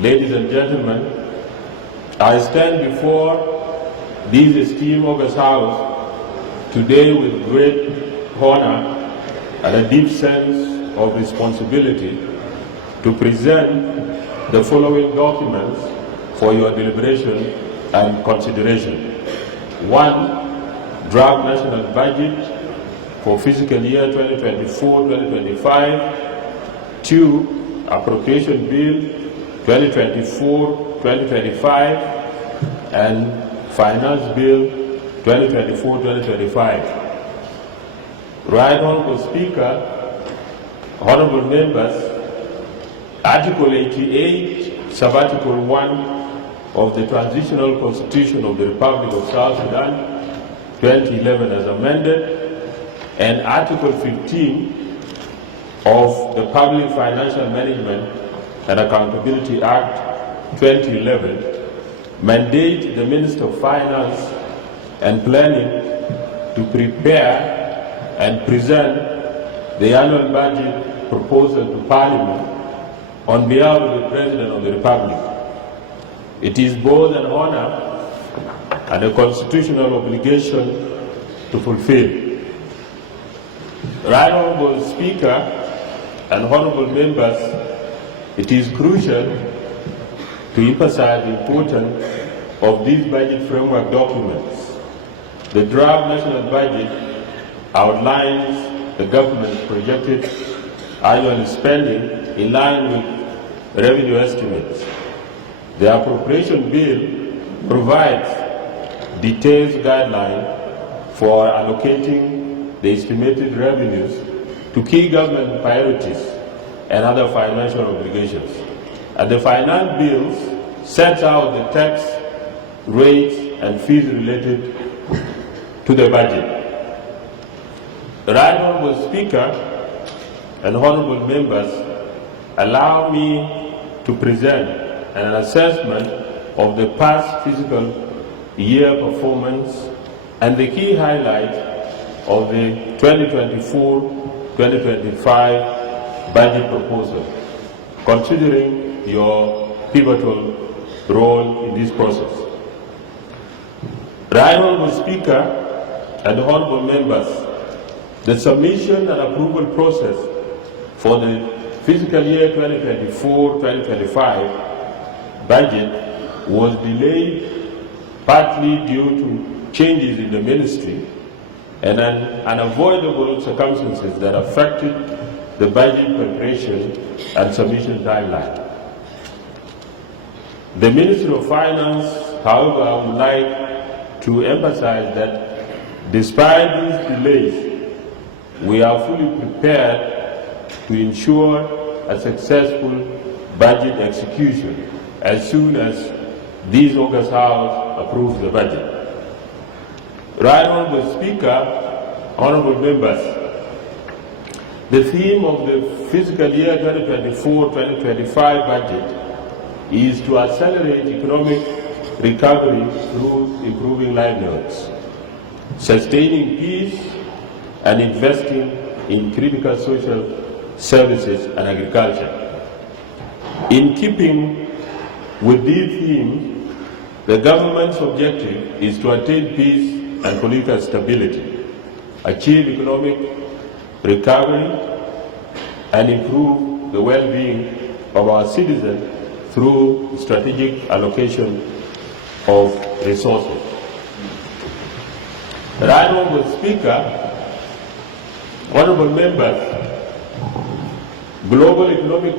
ladies and gentlemen, I stand before this esteemed August House today with great honor and a deep sense of responsibility to present the following documents for your deliberation and consideration. 1. Draft National Budget for Fiscal Year 2024-2025. 2. Appropriation Bill 2024-2025 and Finance Bill 2024-2025. Right Honorable Speaker, Honorable Members, Article 88, Sub-Article 1 of the Transitional Constitution of the Republic of South Sudan, 2011 as amended, and Article 15 of the Public Financial Management and Accountability Act, 2011, mandate the Minister of Finance and Planning to prepare and present the annual budget proposal to Parliament on behalf of the President of the Republic. It is both an honor and a constitutional obligation to fulfill. Right Honorable Speaker and honorable members, it is crucial to emphasize the importance of these budget framework documents. The draft national budget outlines the government's projected annual spending in line with revenue estimates. The appropriation bill provides detailed guidelines for allocating the estimated revenues to key government priorities and other financial obligations. And the finance bills sets out the tax rates and fees related to the budget. Right Honorable Speaker and honorable members, allow me to present an assessment of the past fiscal year performance and the key highlights of the 2024-2025 budget proposal, considering your pivotal role in this process. Right Honorable Speaker and honorable members, the submission and approval process for the fiscal year 2024-2025 budget was delayed partly due to changes in the ministry and unavoidable circumstances that affected the budget preparation and submission timeline. The Ministry of Finance, however, would like to emphasize that despite these delays, we are fully prepared to ensure a successful budget execution as soon as this August House approves the budget. Right Honorable Speaker, honorable members, the theme of the fiscal year 2024-2025 budget is to accelerate economic recovery through improving livelihoods, sustaining peace, and investing in critical social services and agriculture. In keeping with this theme, the government's objective is to attain peace and political stability, achieve economic recovery, and improve the well-being of our citizens through strategic allocation of resources. Right Honorable Speaker, honorable members, global economic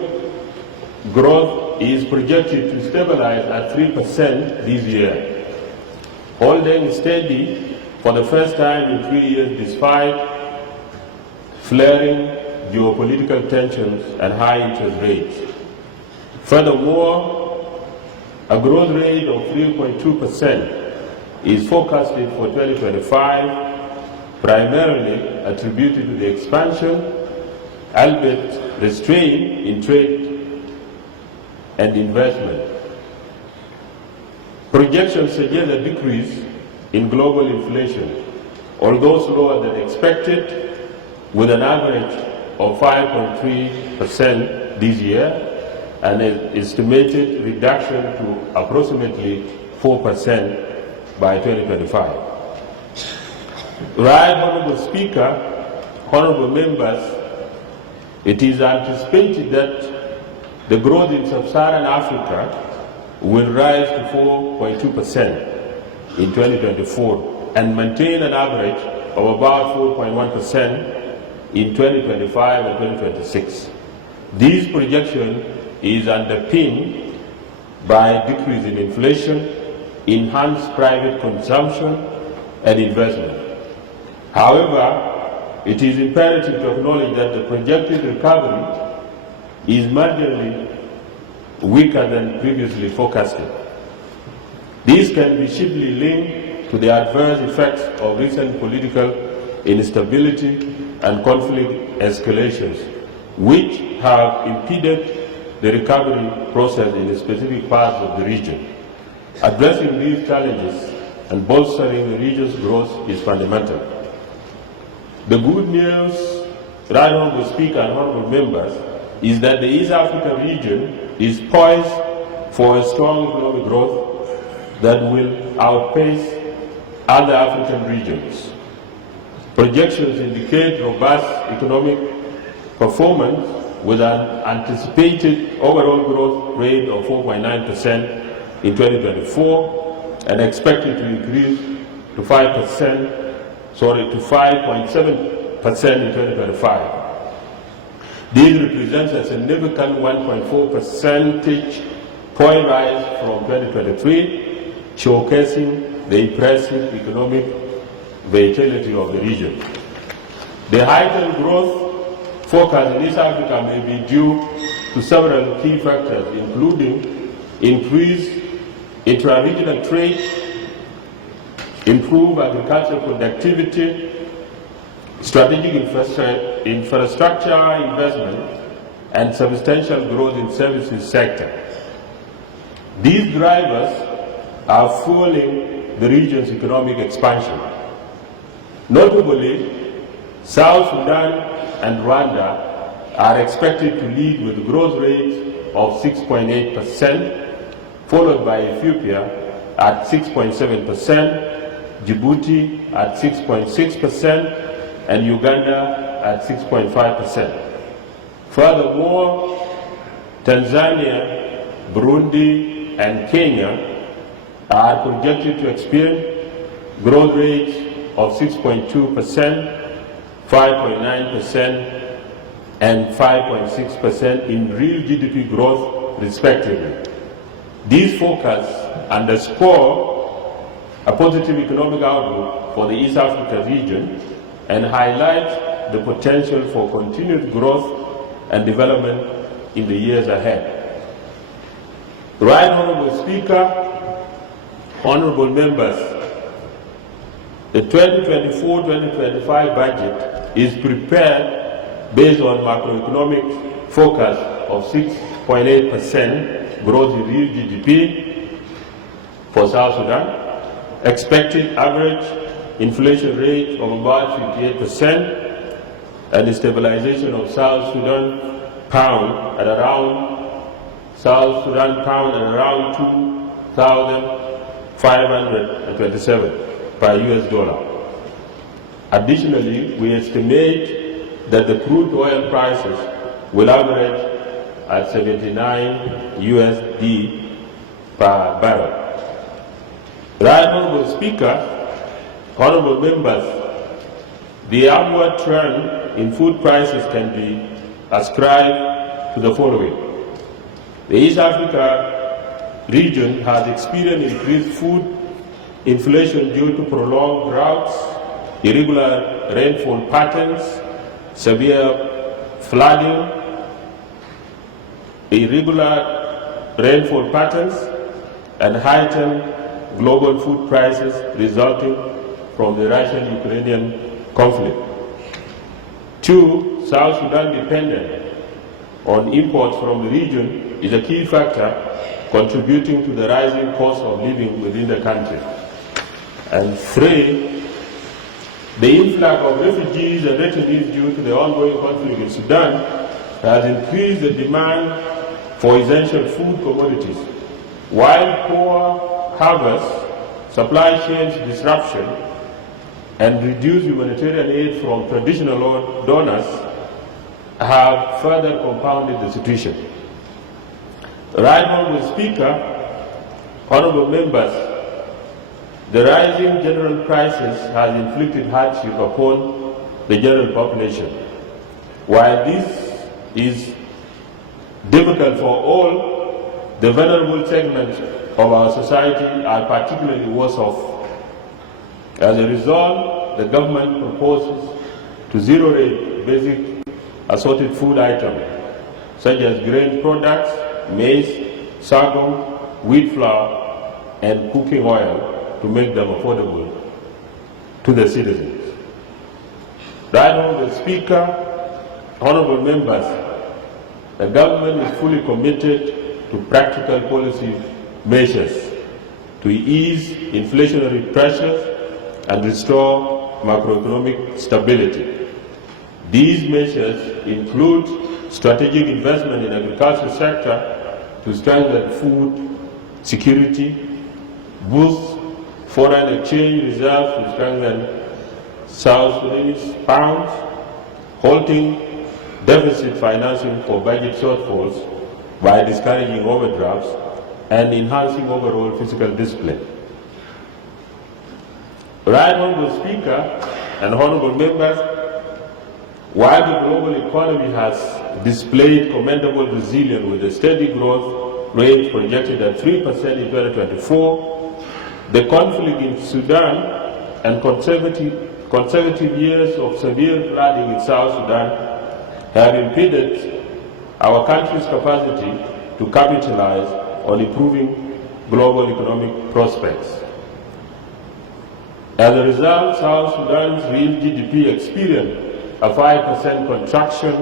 growth is projected to stabilize at 3% this year, holding steady for the first time in 3 years despite flaring geopolitical tensions and high interest rates. Furthermore, a growth rate of 3.2% is forecasted for 2025, primarily attributed to the expansion, albeit restraint in trade and investment. Projections suggest a decrease in global inflation, although slower than expected, with an average of 5.3% this year, an estimated reduction to approximately 4% by 2025. Right, Honorable Speaker, honorable members, it is anticipated that the growth in sub-Saharan Africa will rise to 4.2% in 2024 and maintain an average of about 4.1% in 2025 and 2026. This projection is underpinned by a decrease in inflation, enhanced private consumption, and investment. However, it is imperative to acknowledge that the projected recovery is marginally weaker than previously forecasted. This can be chiefly linked to the adverse effects of recent political instability and conflict escalations, which have impeded the recovery process in specific parts of the region. Addressing these challenges and bolstering the region's growth is fundamental. The good news, Right Honorable Speaker and honorable members, is that the East Africa region is poised for a strong economic growth that will outpace other African regions. Projections indicate robust economic performance with an anticipated overall growth rate of 4.9% in 2024 and expected to increase to 5.7% in 2025. This represents a significant 1.4 percentage point rise from 2023, showcasing the impressive economic vitality of the region. The heightened growth forecast in East Africa may be due to several key factors, including increased intra-regional trade, improved agricultural productivity, strategic infrastructure investment, and substantial growth in services sector. These drivers are fueling the region's economic expansion. Notably, South Sudan and Rwanda are expected to lead with growth rates of 6.8%, followed by Ethiopia at 6.7%, Djibouti at 6.6%, and Uganda at 6.5%. Furthermore, Tanzania, Burundi, and Kenya are projected to experience growth rates of 6.2%, 5.9%, and 5.6% in real GDP growth, respectively. These forecasts underscore a positive economic outlook for the East Africa region and highlight the potential for continued growth and development in the years ahead. Right Honorable Speaker, honorable members, the 2024-2025 budget is prepared based on macroeconomic forecast of 6.8% growth in real GDP for South Sudan, expected average inflation rate of about 58%, and the stabilization of South Sudan pound at around 2,527 per US dollar. Additionally, we estimate that the crude oil prices will average at 79 USD per barrel. Right Honorable Speaker, honorable members, the upward trend in food prices can be ascribed to the following. The East Africa region has experienced increased food inflation due to prolonged droughts, irregular rainfall patterns, severe flooding, and heightened global food prices resulting from the Russian-Ukrainian conflict. 2, South Sudan dependent on imports from the region is a key factor contributing to the rising cost of living within the country. And 3, the influx of refugees and returnees due to the ongoing conflict in Sudan has increased the demand for essential food commodities, while poor harvests, supply chain disruption, and reduced humanitarian aid from traditional donors have further compounded the situation. Right Honourable Speaker, honourable members, the rising general prices has inflicted hardship upon the general population. While this is difficult for all, the vulnerable segments of our society are particularly worse off. As a result, the government proposes to zero-rate basic assorted food items such as grain products, maize, sorghum, wheat flour, and cooking oil to make them affordable to the citizens. Right Honourable Speaker, honourable members, the government is fully committed to practical policy measures to ease inflationary pressures and restore macroeconomic stability. These measures include strategic investment in the agriculture sector to strengthen food security, boost foreign exchange reserves to strengthen South Sudanese Pounds, halting deficit financing for budget shortfalls by discouraging overdrafts, and enhancing overall fiscal discipline. Right Honourable Speaker and honourable members, while the global economy has displayed commendable resilience with a steady growth rate projected at 3% in 2024, the conflict in Sudan and consecutive years of severe flooding in South Sudan have impeded our country's capacity to capitalize on improving global economic prospects. As a result, South Sudan's real GDP experienced a 5% contraction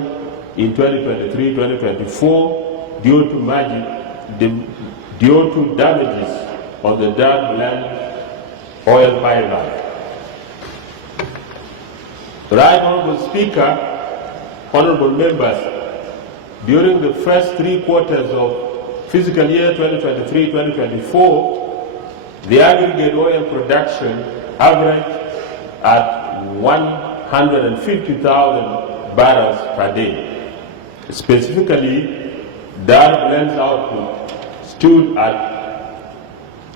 in 2023-2024 due to damages on the Dark oil pipeline. Right Honourable Speaker, honourable members, during the first 3 quarters of Fiscal Year 2023-2024, the aggregate oil production averaged at 150,000 barrels per day. Specifically, Dar blend's output stood at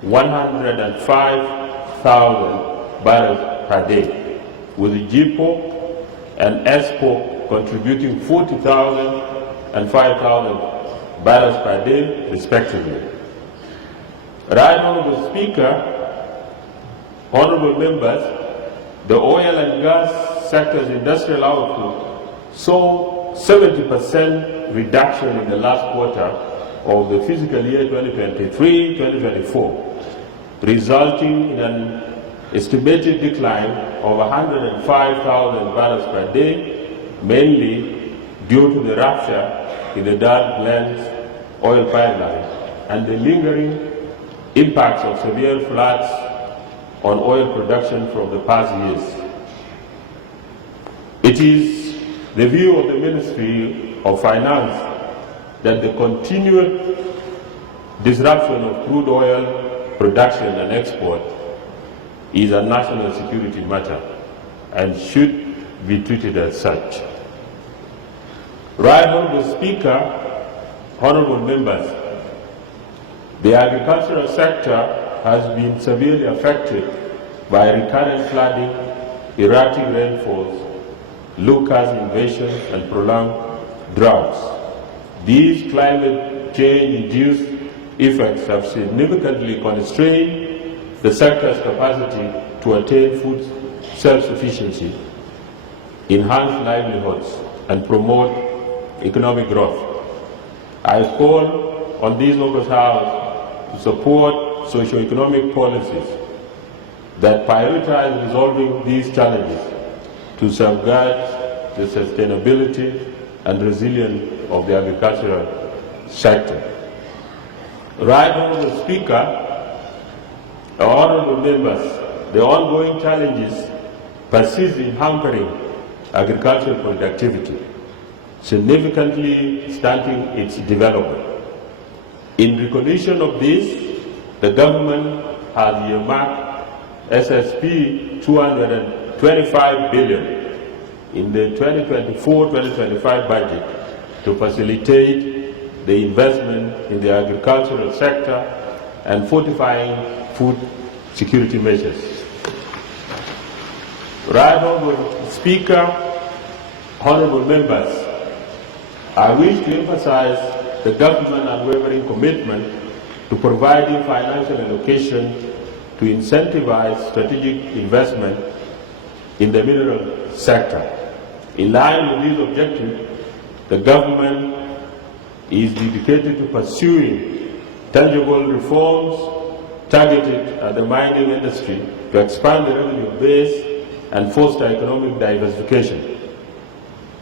105,000 barrels per day, with GPO and SPO contributing 40,000 and 5,000 barrels per day, respectively. Right Honourable Speaker, honourable members, the oil and gas sector's industrial output saw 70% reduction in the last quarter of the fiscal year 2023-2024, resulting in an estimated decline of 105,000 barrels per day, mainly due to the rupture in the Dark oil pipeline and the lingering impacts of severe floods on oil production from the past years. It is the view of the Ministry of Finance that the continued disruption of crude oil production and export is a national security matter and should be treated as such. Right Honourable Speaker, honourable members, the agricultural sector has been severely affected by recurrent flooding, erratic rainfalls, locust invasions, and prolonged droughts. These climate change-induced effects have significantly constrained the sector's capacity to attain food self-sufficiency, enhance livelihoods, and promote economic growth. I call on this August House to support socio-economic policies that prioritize resolving these challenges to safeguard the sustainability and resilience of the agricultural sector. Right Honourable Speaker, honourable members, the ongoing challenges persist in hampering agricultural productivity, significantly stunting its development. In recognition of this, the government has earmarked SSP 225 billion in the 2024-2025 budget to facilitate the investment in the agricultural sector and fortifying food security measures. Right Honorable Speaker, honorable members, I wish to emphasize the government's unwavering commitment to providing financial allocation to incentivize strategic investment in the mineral sector. In line with this objective, the government is dedicated to pursuing tangible reforms targeted at the mining industry to expand the revenue base and foster economic diversification.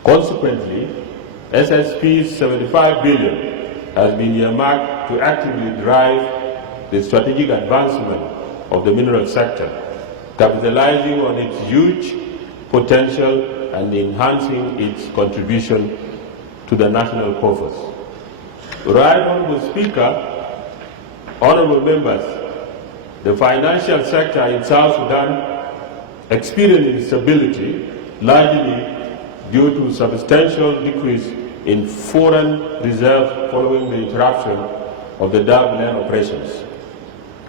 Consequently, SSP's 75 billion has been earmarked to actively drive the strategic advancement of the mineral sector, capitalizing on its huge potential and enhancing its contribution to the national coffers. Right Honorable Speaker, honorable members, the financial sector in South Sudan experienced instability largely due to substantial decrease in foreign reserves following the interruption of the Dark Land operations.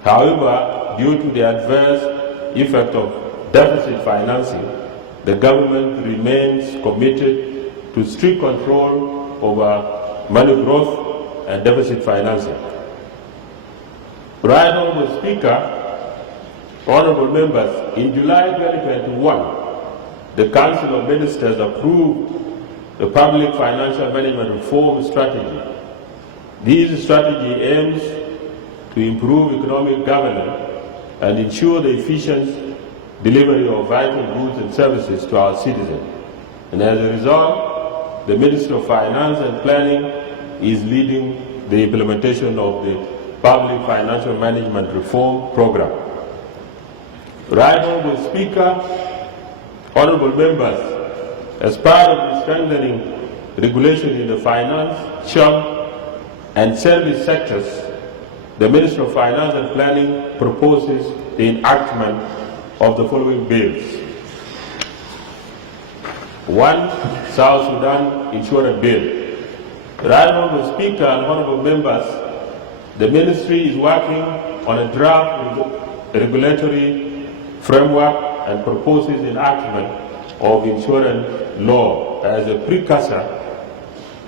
However, due to the adverse effect of deficit financing, the government remains committed to strict control over money growth and deficit financing. Right Honorable Speaker, honorable members, in July 2021, the Council of Ministers approved the Public Financial Management Reform Strategy. This strategy aims to improve economic governance and ensure the efficient delivery of vital goods and services to our citizens. And as a result, the Ministry of Finance and Planning is leading the implementation of the Public Financial Management Reform Program. Right Honorable Speaker, honorable members, as part of the strengthening regulation in the financial and service sectors, the Ministry of Finance and Planning proposes the enactment of the following bills. 1. South Sudan Insurance Bill. Right Honorable Speaker and honorable members, the Ministry is working on a draft regulatory framework and proposes enactment of insurance law as a precursor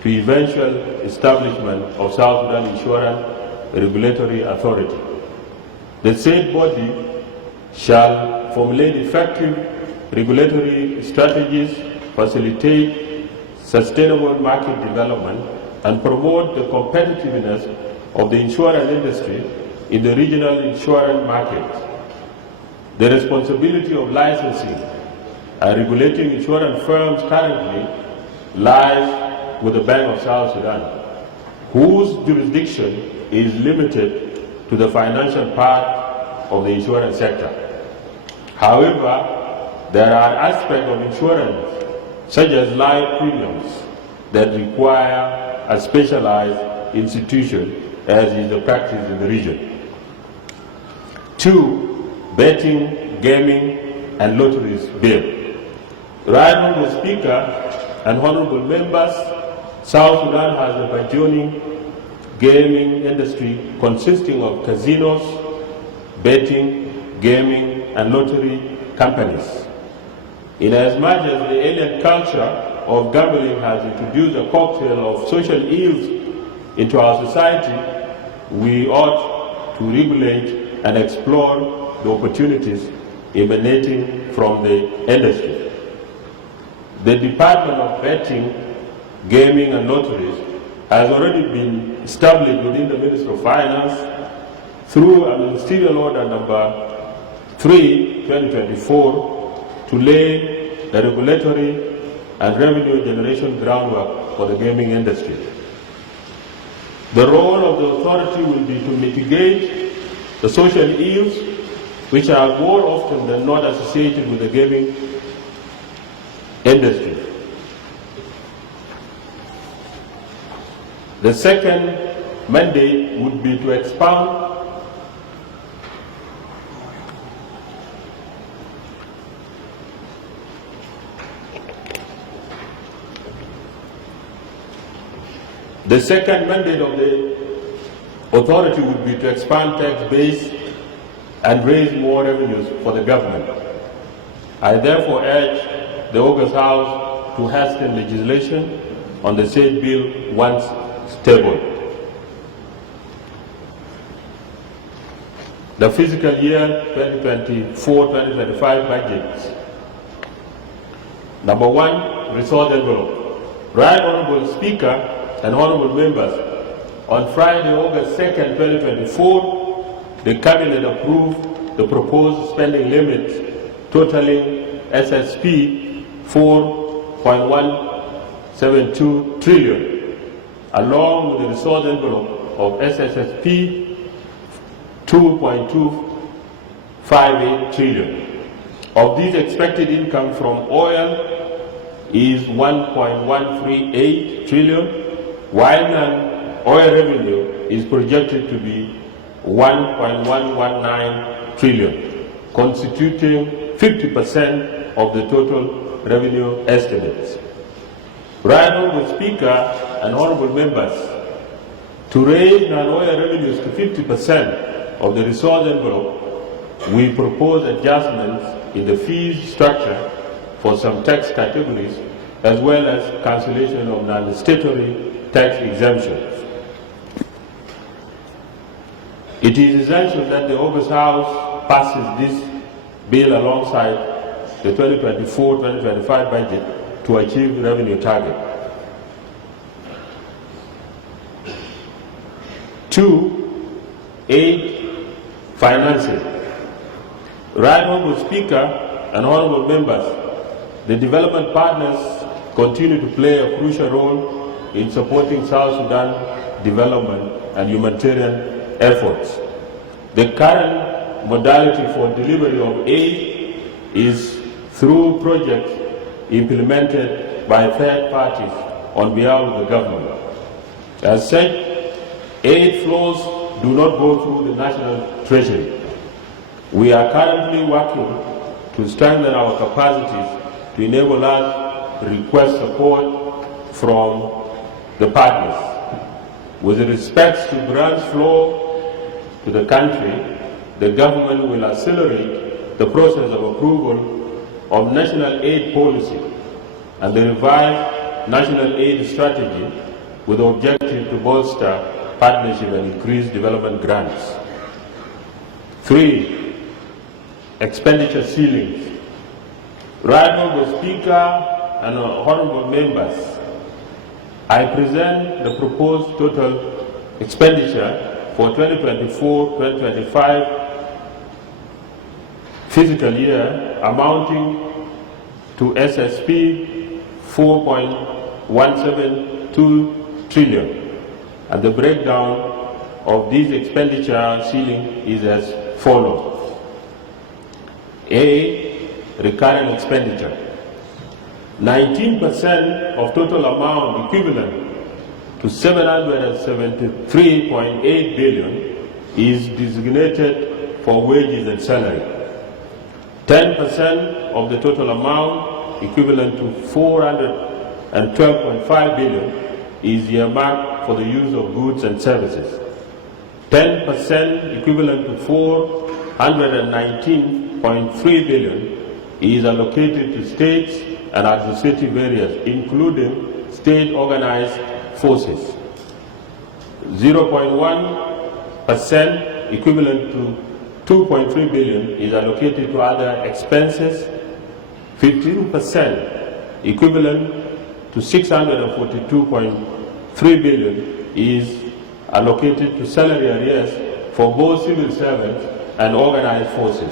to eventual establishment of South Sudan Insurance Regulatory Authority. The said body shall formulate effective regulatory strategies, facilitate sustainable market development, and promote the competitiveness of the insurance industry in the regional insurance market. The responsibility of licensing and regulating insurance firms currently lies with the Bank of South Sudan, whose jurisdiction is limited to the financial part of the insurance sector. However, there are aspects of insurance, such as life premiums, that require a specialized institution, as is the practice in the region. 2. Betting, gaming, and lotteries bill. Right Honorable Speaker and honorable members, South Sudan has a burgeoning gaming industry consisting of casinos, betting, gaming, and lottery companies. Inasmuch as the alien culture of gambling has introduced a cocktail of social ills into our society, we ought to regulate and explore the opportunities emanating from the industry. The Department of Betting, Gaming and Lotteries has already been established within the Ministry of Finance through a Ministerial Order number 3, 2024, to lay the regulatory and revenue generation groundwork for the gaming industry. The role of the authority will be to mitigate the social ills which are more often than not associated with the gaming industry. The second mandate would be to expound the second mandate of the authority would be to expand tax base and raise more revenues for the government. I therefore urge the August House to hasten legislation on the said bill once tabled. The fiscal year 2024-2025 budget. Number one, resource envelope. Right Honorable Speaker and Honorable Members, on Friday, August 2nd, 2024, the Cabinet approved the proposed spending limit totaling SSP 4.172 trillion, along with the resource envelope of SSSP 2.258 trillion. Of these, expected income from oil is 1.138 trillion, while non-oil revenue is projected to be 1.119 trillion, constituting 50% of the total revenue estimates. Right Honorable Speaker and Honorable Members, to raise non-oil revenues to 50% of the resource envelope, we propose adjustments in the fees structure for some tax categories, as well as cancellation of non-statutory tax exemptions. It is essential that the August House passes this bill alongside the 2024-2025 budget to achieve the revenue target. 2. Aid financing. Right Honorable Speaker and Honorable Members, the development partners continue to play a crucial role in supporting South Sudan development and humanitarian efforts. The current modality for delivery of aid is through projects implemented by third parties on behalf of the government. As such, aid flows do not go through the National Treasury. We are currently working to strengthen our capacities to enable us to request support from the partners. With respect to grants flow to the country, the government will accelerate the process of approval of national aid policy and the revised national aid strategy with the objective to bolster partnership and increase development grants. 3. Expenditure ceilings. Right Honorable Speaker and honorable members, I present the proposed total expenditure for 2024-2025 fiscal year amounting to SSP 4.172 trillion, and the breakdown of these expenditure ceiling is as follows. A. Recurrent expenditure. 19% of total amount equivalent to 773.8 billion is designated for wages and salary. 10% of the total amount equivalent to 412.5 billion is earmarked for the use of goods and services. 10% equivalent to 419.3 billion is allocated to states and administrative areas, including state organized forces. 0.1% equivalent to 2.3 billion is allocated to other expenses. 15% equivalent to 642.3 billion is allocated to salary arrears for both civil servants and organized forces.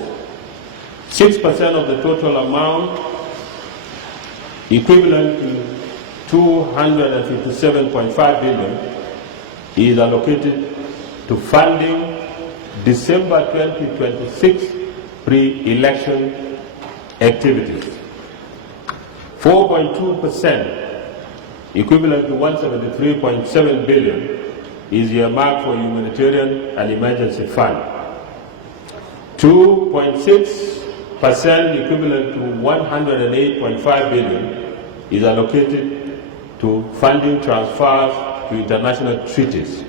6% of the total amount equivalent to 257.5 billion is allocated to funding December 2026 pre-election activities. 4.2% equivalent to 173.7 billion is earmarked for humanitarian and emergency fund. 2.6%, equivalent to 108.5 billion, is allocated to funding transfers to international treaties.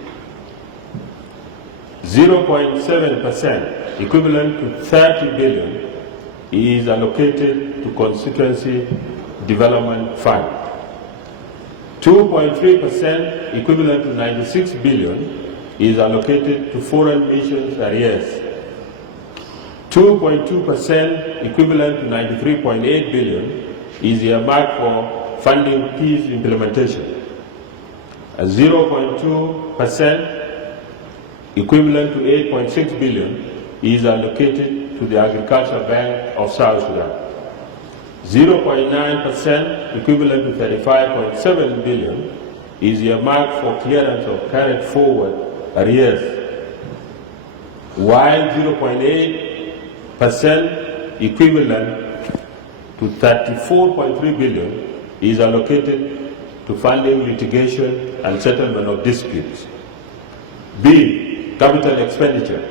0.7%, equivalent to 30 billion, is allocated to constituency development fund. 2.3%, equivalent to 96 billion, is allocated to foreign missions arrears. 2.2%, equivalent to 93.8 billion, is earmarked for funding peace implementation. 0.2%, equivalent to 8.6 billion, is allocated to the Agricultural Bank of South Sudan. 0.9%, equivalent to 35.7 billion, is earmarked for clearance of carried forward arrears, while 0.8%, equivalent to 34.3 billion, is allocated to funding litigation and settlement of disputes. B. Capital expenditure.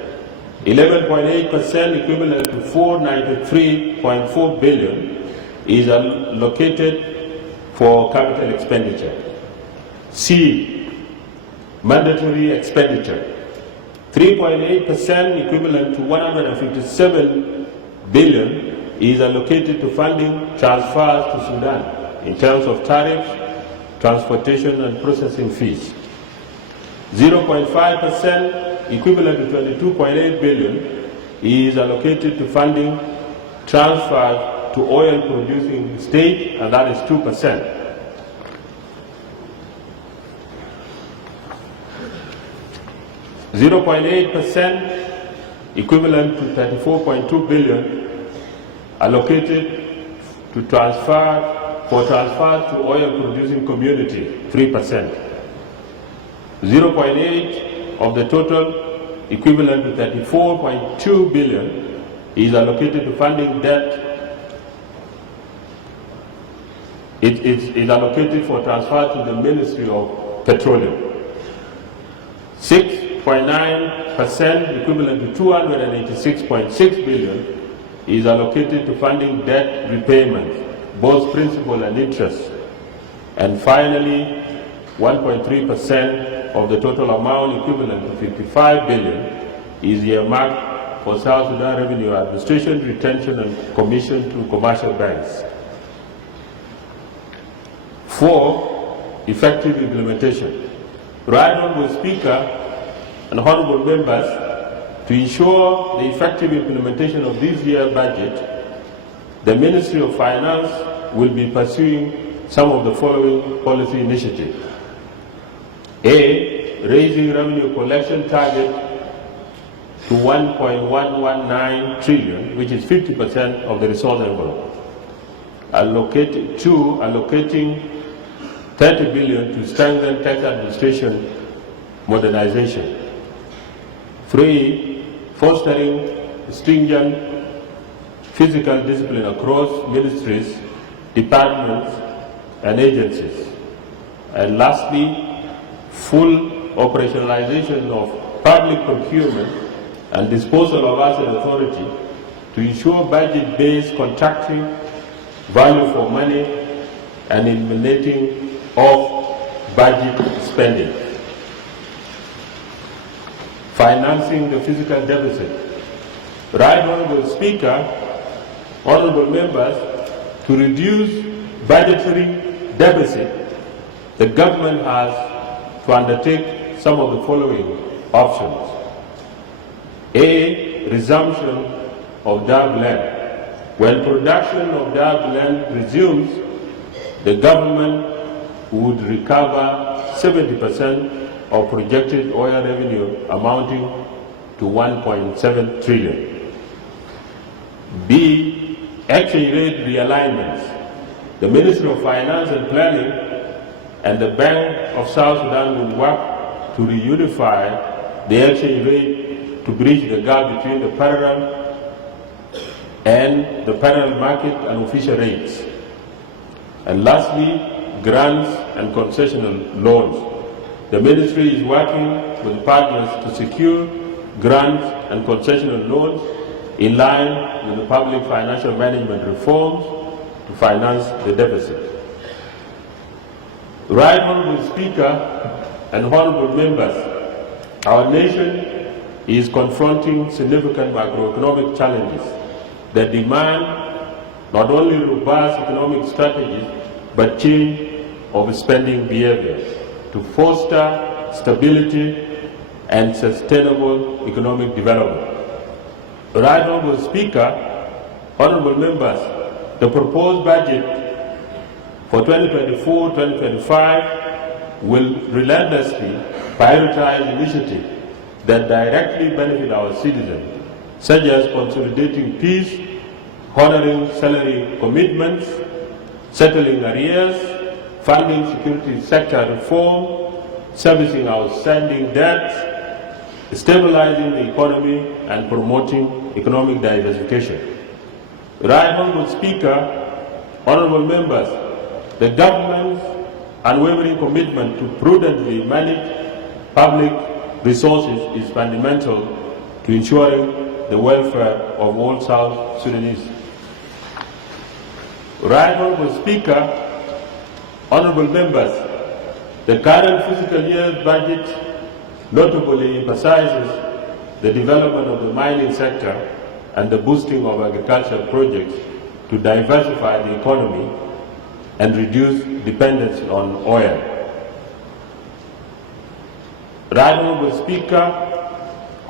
11.8%, equivalent to 493.4 billion, is allocated for capital expenditure. C. Mandatory expenditure. 3.8%, equivalent to 157 billion, is allocated to funding transfers to Sudan in terms of tariffs, transportation and processing fees. 0.5%, equivalent to 22.8 billion, is allocated to funding transfers to oil-producing states, and that is 2%. 0.8%, equivalent to 34.2 billion, allocated to transfers to oil-producing community, 3%. 0.8 of the total, equivalent to 34.2 billion, is allocated to funding debt. It is allocated for transfer to the Ministry of Petroleum. 6.9%, equivalent to 286.6 billion, is allocated to funding debt repayment, both principal and interest. And finally, 1.3% of the total amount, equivalent to 55 billion, is earmarked for South Sudan Revenue Administration, retention and commission to commercial banks. 4. Effective implementation. Right Honourable Speaker and honourable members, to ensure the effective implementation of this year's budget, the Ministry of Finance will be pursuing some of the following policy initiatives. A. Raising revenue collection target to 1.119 trillion, which is 50% of the resource envelope. Allocating 30 billion to strengthen tax administration modernization. 3. Fostering stringent fiscal discipline across ministries, departments, and agencies. And lastly, full operationalization of public procurement and disposal of asset authority to ensure budget-based contracting, value for money, and eliminating of budget spending. Financing the fiscal deficit. Right Honourable Speaker, honourable members, to reduce budgetary deficit, the government has to undertake some of the following options. A. Resumption of dark land. When production of dark land resumes, the government would recover 70% of projected oil revenue amounting to 1.7 trillion. B. Exchange rate realignments. The Ministry of Finance and Planning and the Bank of South Sudan will work to reunify the exchange rate to bridge the gap between the parallel and the parallel market and official rates. And lastly, grants and concessional loans. The ministry is working with partners to secure grants and concessional loans in line with the public financial management reforms to finance the deficit. Right Honourable Speaker and Honourable Members, our nation is confronting significant macroeconomic challenges that demand not only robust economic strategies but change of spending behavior to foster stability and sustainable economic development. Right Honourable Speaker, Honourable Members, the proposed budget for 2024-2025 will relentlessly prioritize initiatives that directly benefit our citizens, such as consolidating peace, honoring salary commitments, settling arrears, funding security sector reform, servicing outstanding debts, stabilizing the economy, and promoting economic diversification. Right Honourable Speaker, Honourable Members, the government's unwavering commitment to prudently manage public resources is fundamental to ensuring the welfare of all South Sudanese. Right Honourable Speaker, Honourable Members, the current fiscal year budget notably emphasizes the development of the mining sector and the boosting of agricultural projects to diversify the economy and reduce dependence on oil. Right Honourable Speaker,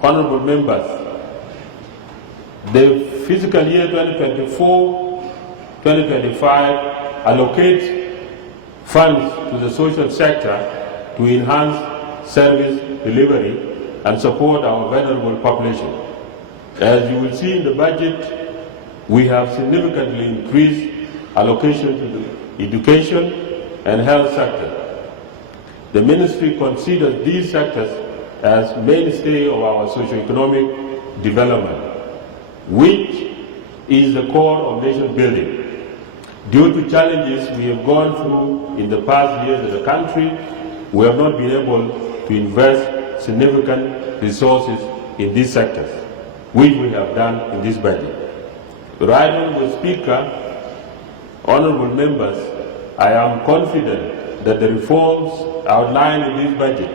Honourable Members, the fiscal year 2024-2025 allocates funds to the social sector to enhance service delivery and support our vulnerable population. As you will see in the budget, we have significantly increased allocation to the education and health sector. The ministry considers these sectors as mainstay of our socio-economic development, which is the core of nation building. Due to challenges we have gone through in the past years as a country, we have not been able to invest significant resources in these sectors, which we have done in this budget. Right Honourable Speaker, Honourable Members, I am confident that the reforms outlined in this budget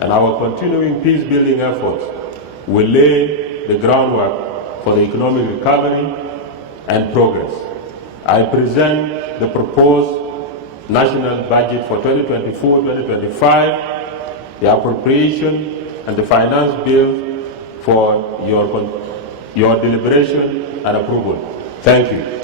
and our continuing peace-building efforts will lay the groundwork for the economic recovery and progress. I present the proposed national budget for 2024-2025, the appropriation and the finance bill for your deliberation and approval. Thank you.